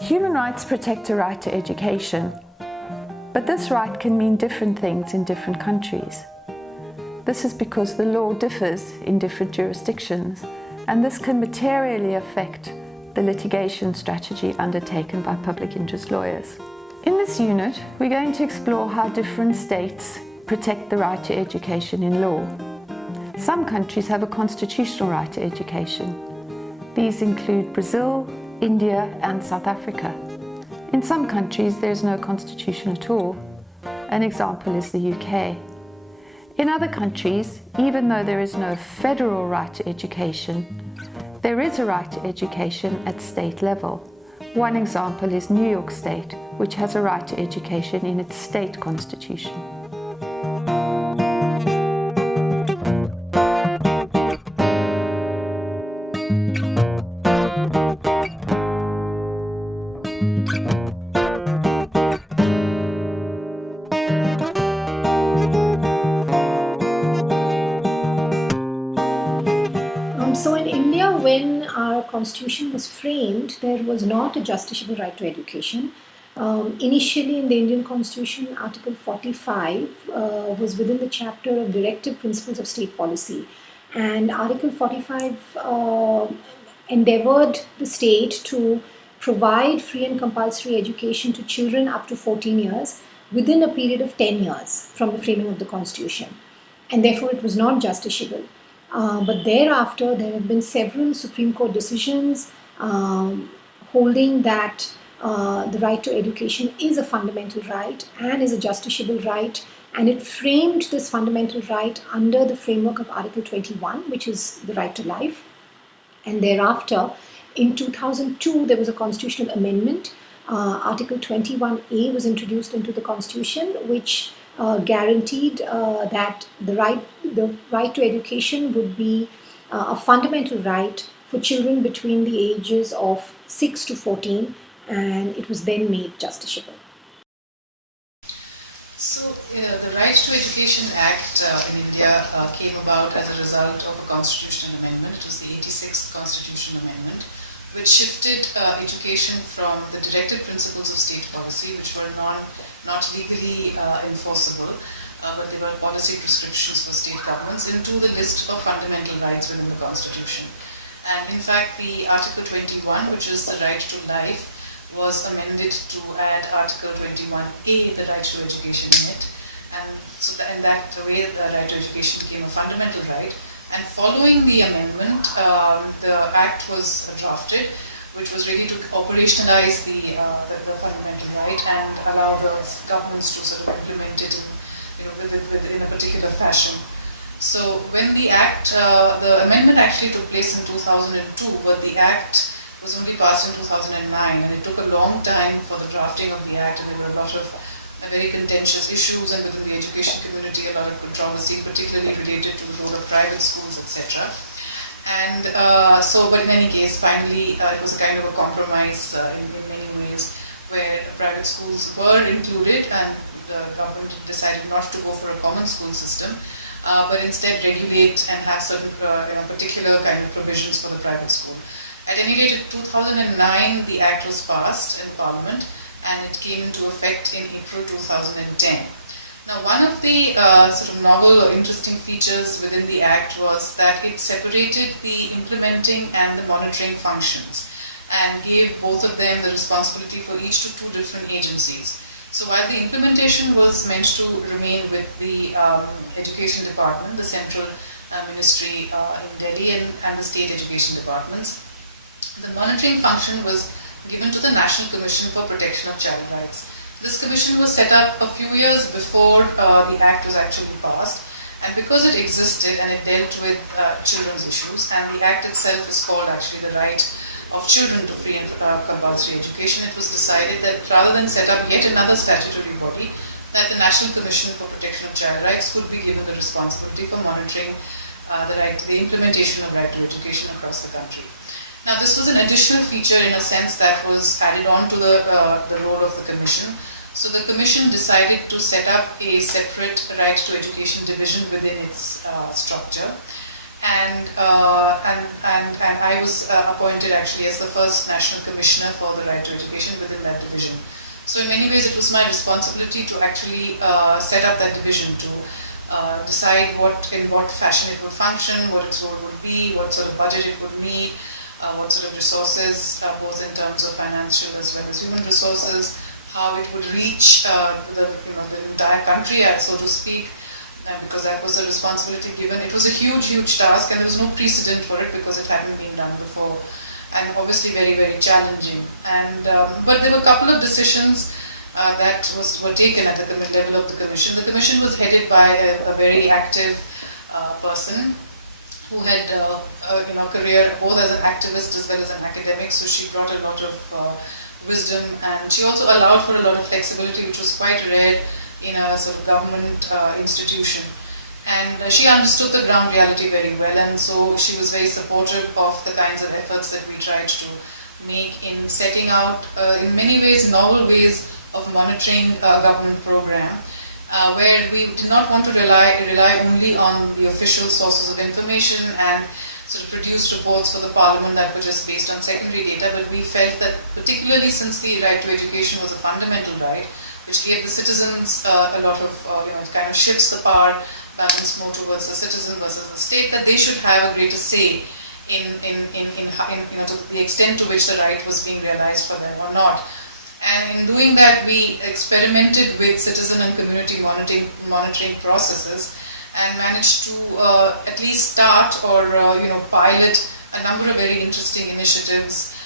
Human rights protect a right to education, but this right can mean different things in different countries. This is because the law differs in different jurisdictions, and this can materially affect the litigation strategy undertaken by public interest lawyers. In this unit, we're going to explore how different states protect the right to education in law. Some countries have a constitutional right to education. These include Brazil, India and South Africa. In some countries there is no constitution at all. An example is the UK. In other countries, even though there is no federal right to education, there is a right to education at state level. One example is New York State, which has a right to education in its state constitution. So in India, when our constitution was framed, there was not a justiciable right to education. Initially in the Indian constitution, Article 45 was within the chapter of Directive Principles of State Policy. And Article 45 endeavored the state to provide free and compulsory education to children up to 14 years within a period of 10 years from the framing of the constitution. And therefore it was not justiciable. But thereafter, there have been several Supreme Court decisions holding that the right to education is a fundamental right and is a justiciable right, and it framed this fundamental right under the framework of Article 21, which is the right to life. And thereafter, in 2002, there was a constitutional amendment. Article 21A was introduced into the Constitution, which guaranteed that the right to education would be a fundamental right for children between the ages of 6 to 14, and it was then made justiciable. So the Right to Education Act in India came about as a result of a constitutional amendment. It was the 86th Constitutional Amendment, which shifted education from the directive principles of state policy, which were not legally enforceable, but they were policy prescriptions for state governments, into the list of fundamental rights within the Constitution. And in fact, the Article 21, which is the right to life, was amended to add Article 21A, the right to education, in it. And so in that way, the right to education became a fundamental right. And following the amendment, the Act was drafted, which was really to operationalize the fundamental right and allow the governments to sort of implement it in a particular fashion. So when the Act, the amendment actually took place in 2002, but the Act was only passed in 2009, and it took a long time for the drafting of the Act, and there were a lot of very contentious issues, and within the education community a lot of controversy, particularly related to the role of private schools, etc. And but in any case, finally it was a kind of a compromise in many ways, where private schools were included, and the government decided not to go for a common school system, but instead regulate and have certain particular kind of provisions for the private school. At any rate, in 2009, the Act was passed in Parliament, and it came into effect in April 2010. Now, one of the sort of novel or interesting features within the Act was that it separated the implementing and the monitoring functions, and gave both of them the responsibility for each to two different agencies. So while the implementation was meant to remain with the Education Department, the central ministry in Delhi, and the state education departments, the monitoring function was given to the National Commission for Protection of Child Rights. This commission was set up a few years before the Act was actually passed, and because it existed and it dealt with children's issues, and the Act itself is called actually the Right of Children to Free and Compulsory Education, it was decided that rather than set up yet another statutory body, that the National Commission for Protection of Child Rights would be given the responsibility for monitoring the implementation of right to education across the country. Now, this was an additional feature in a sense that was added on to the role of the Commission. So the Commission decided to set up a separate right to education division within its structure. And I was appointed actually as the first National Commissioner for the Right to Education within that division. So in many ways it was my responsibility to actually set up that division to decide in what fashion it would function, what its role would be, what sort of budget it would need, what sort of resources, both in terms of financial as well as human resources, how it would reach the entire country, so to speak, because that was a responsibility given. It was a huge, huge task, and there was no precedent for it because it hadn't been done before, and obviously very, very challenging. And but there were a couple of decisions that were taken at the level of the Commission. The Commission was headed by a very active person who had a career both as an activist as well as an academic, so she brought a lot of wisdom, and she also allowed for a lot of flexibility, which was quite rare in a sort of government institution. And she understood the ground reality very well, and so she was very supportive of the kinds of efforts that we tried to make in setting out, in many ways, novel ways of monitoring a government program, where we did not want to rely only on the official sources of information and sort of produced reports for the Parliament that were just based on secondary data, but we felt that particularly since the right to education was a fundamental right, which gave the citizens a lot of, it kind of shifts the power balance more towards the citizen versus the state, that they should have a greater say in to the extent to which the right was being realized for them or not. And in doing that, we experimented with citizen and community monitoring processes, and managed to at least start or pilot a number of very interesting initiatives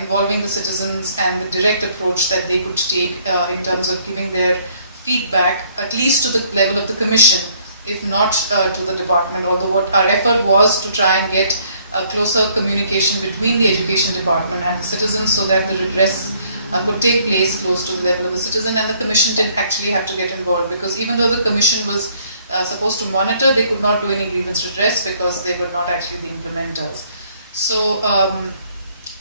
involving the citizens and the direct approach that they could take in terms of giving their feedback, at least to the level of the Commission, if not to the department. Although what our effort was to try and get a closer communication between the Education Department and the citizens, so that the redress could take place close to the level of the citizen, and the Commission didn't actually have to get involved, because even though the Commission was supposed to monitor, they could not do any grievance redress because they were not actually the implementers. So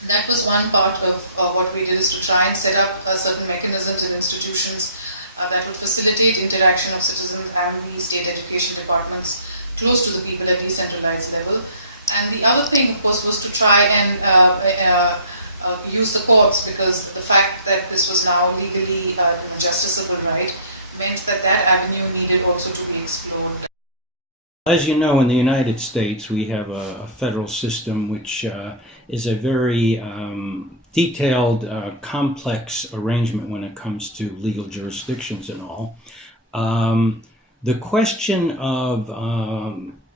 that was one part of what we did, is to try and set up certain mechanisms in institutions that would facilitate interaction of citizens and the state education departments close to the people at decentralized level. And the other thing, of course, was to try and use the courts, because the fact that this was now legally justiciable right meant that avenue needed also to be explored. As you know, in the United States, we have a federal system which is a very detailed, complex arrangement when it comes to legal jurisdictions and all. The question of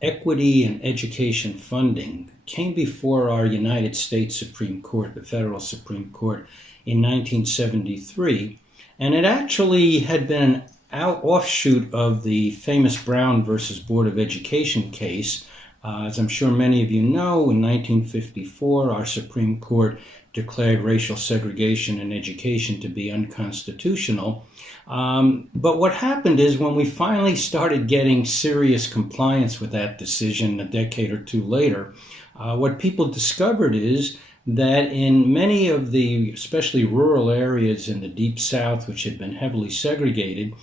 equity and education funding came before our United States Supreme Court, the federal Supreme Court, in 1973, and it actually had been an offshoot of the famous Brown versus Board of Education case. As I'm sure many of you know, in 1954, our Supreme Court declared racial segregation in education to be unconstitutional. But what happened is, when we finally started getting serious compliance with that decision a decade or two later, what people discovered is that in many of the, especially rural areas in the Deep South, which had been heavily segregated,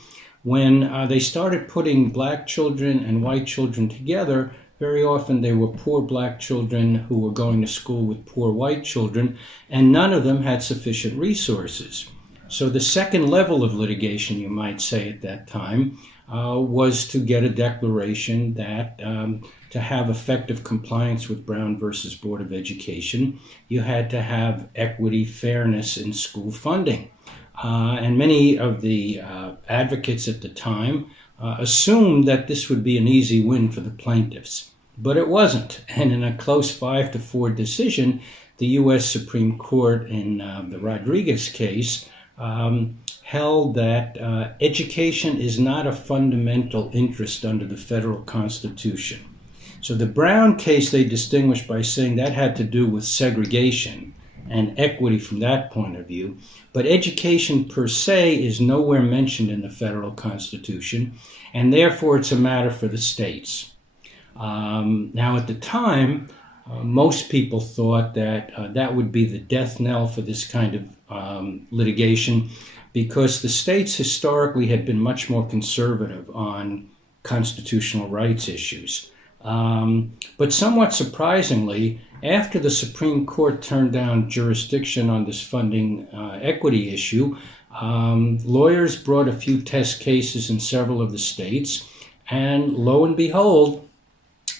when they started putting black children and white children together, very often they were poor black children who were going to school with poor white children, and none of them had sufficient resources. So the second level of litigation, you might say at that time, was to get a declaration that to have effective compliance with Brown versus Board of Education, you had to have equity, fairness in school funding. And many of the advocates at the time assumed that this would be an easy win for the plaintiffs. But it wasn't. And in a close 5-4 decision, the U.S. Supreme Court in the Rodriguez case held that education is not a fundamental interest under the federal Constitution. So the Brown case they distinguished by saying that had to do with segregation, and equity from that point of view. But education per se is nowhere mentioned in the federal Constitution, and therefore it's a matter for the states. Now, at the time, most people thought that that would be the death knell for this kind of litigation, because the states historically had been much more conservative on constitutional rights issues. But somewhat surprisingly, after the Supreme Court turned down jurisdiction on this funding equity issue, lawyers brought a few test cases in several of the states, and lo and behold,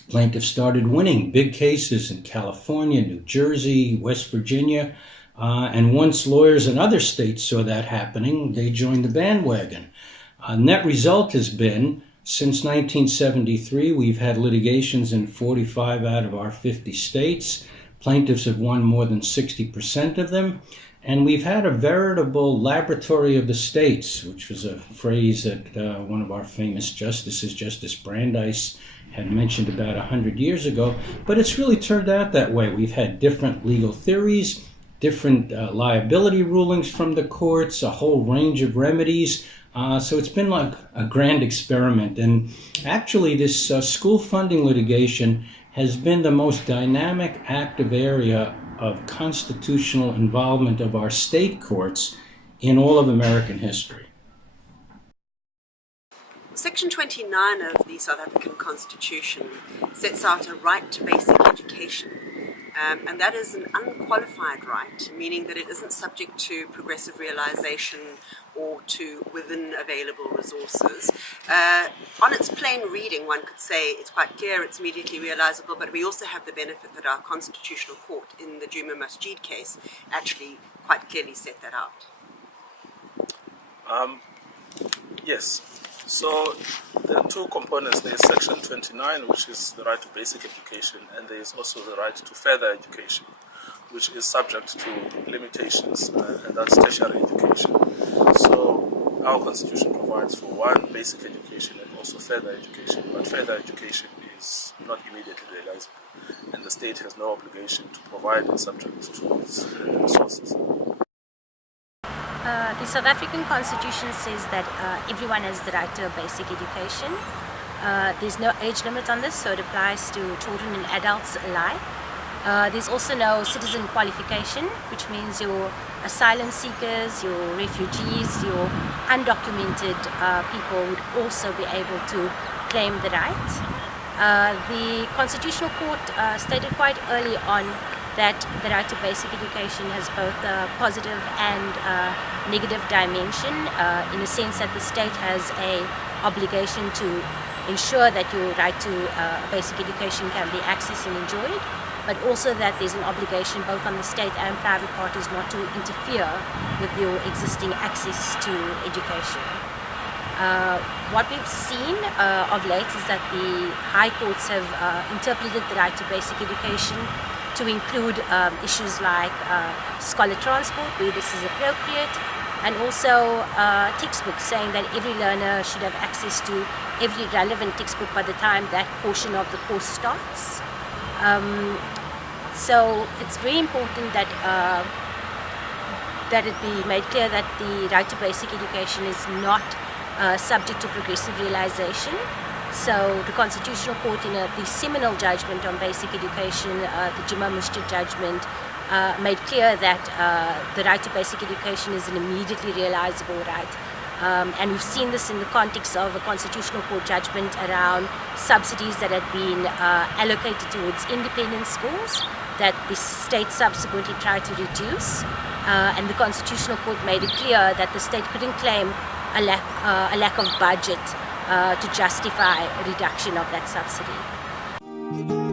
plaintiffs started winning big cases in California, New Jersey, West Virginia, and once lawyers in other states saw that happening, they joined the bandwagon. Net result has been, since 1973, we've had litigations in 45 out of our 50 states. Plaintiffs have won more than 60% of them. And we've had a veritable laboratory of the states, which was a phrase that one of our famous justices, Justice Brandeis, had mentioned about 100 years ago. But it's really turned out that way. We've had different legal theories, different liability rulings from the courts, a whole range of remedies. So it's been like a grand experiment. And actually, this school funding litigation has been the most dynamic, active area of constitutional involvement of our state courts in all of American history. Section 29 of the South African Constitution sets out a right to basic education. And that is an unqualified right, meaning that it isn't subject to progressive realization or to within available resources. On its plain reading, one could say it's quite clear, it's immediately realizable, but we also have the benefit that our Constitutional Court in the Juma Masjid case actually quite clearly set that out. Yes. So there are two components. There is Section 29, which is the right to basic education, and there is also the right to further education, which is subject to limitations, and that's tertiary education. So our Constitution provides for one, basic education, and also further education, but further education is not immediately realizable, and the state has no obligation to provide it subject to its resources. The South African Constitution says that everyone has the right to a basic education. There's no age limit on this, so it applies to children and adults alike. There's also no citizen qualification, which means your asylum seekers, your refugees, your undocumented people would also be able to claim the right. The Constitutional Court stated quite early on that the right to basic education has both a positive and negative dimension, in the sense that the state has an obligation to ensure that your right to basic education can be accessed and enjoyed, but also that there's an obligation both on the state and private parties not to interfere with your existing access to education. What we've seen of late is that the high courts have interpreted the right to basic education to include issues like scholar transport, where this is appropriate, and also textbooks, saying that every learner should have access to every relevant textbook by the time that portion of the course starts. So it's very important that that it be made clear that the right to basic education is not subject to progressive realization. So the Constitutional Court, in the seminal judgment on basic education, the Juma Masjid judgment, made clear that the right to basic education is an immediately realizable right. And we've seen this in the context of a Constitutional Court judgment around subsidies that had been allocated towards independent schools that the state subsequently tried to reduce. And the Constitutional Court made it clear that the state couldn't claim a lack of budget to justify a reduction of that subsidy.